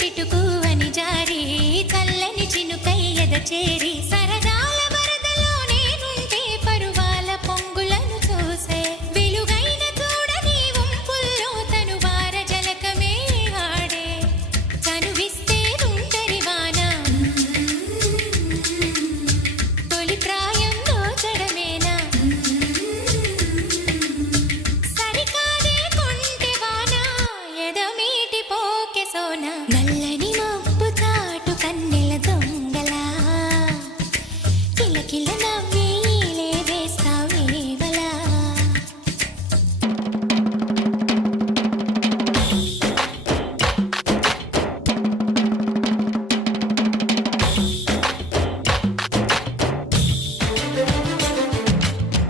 చిటుకు అని జారి చల్లని చినుకయ్యద చేరి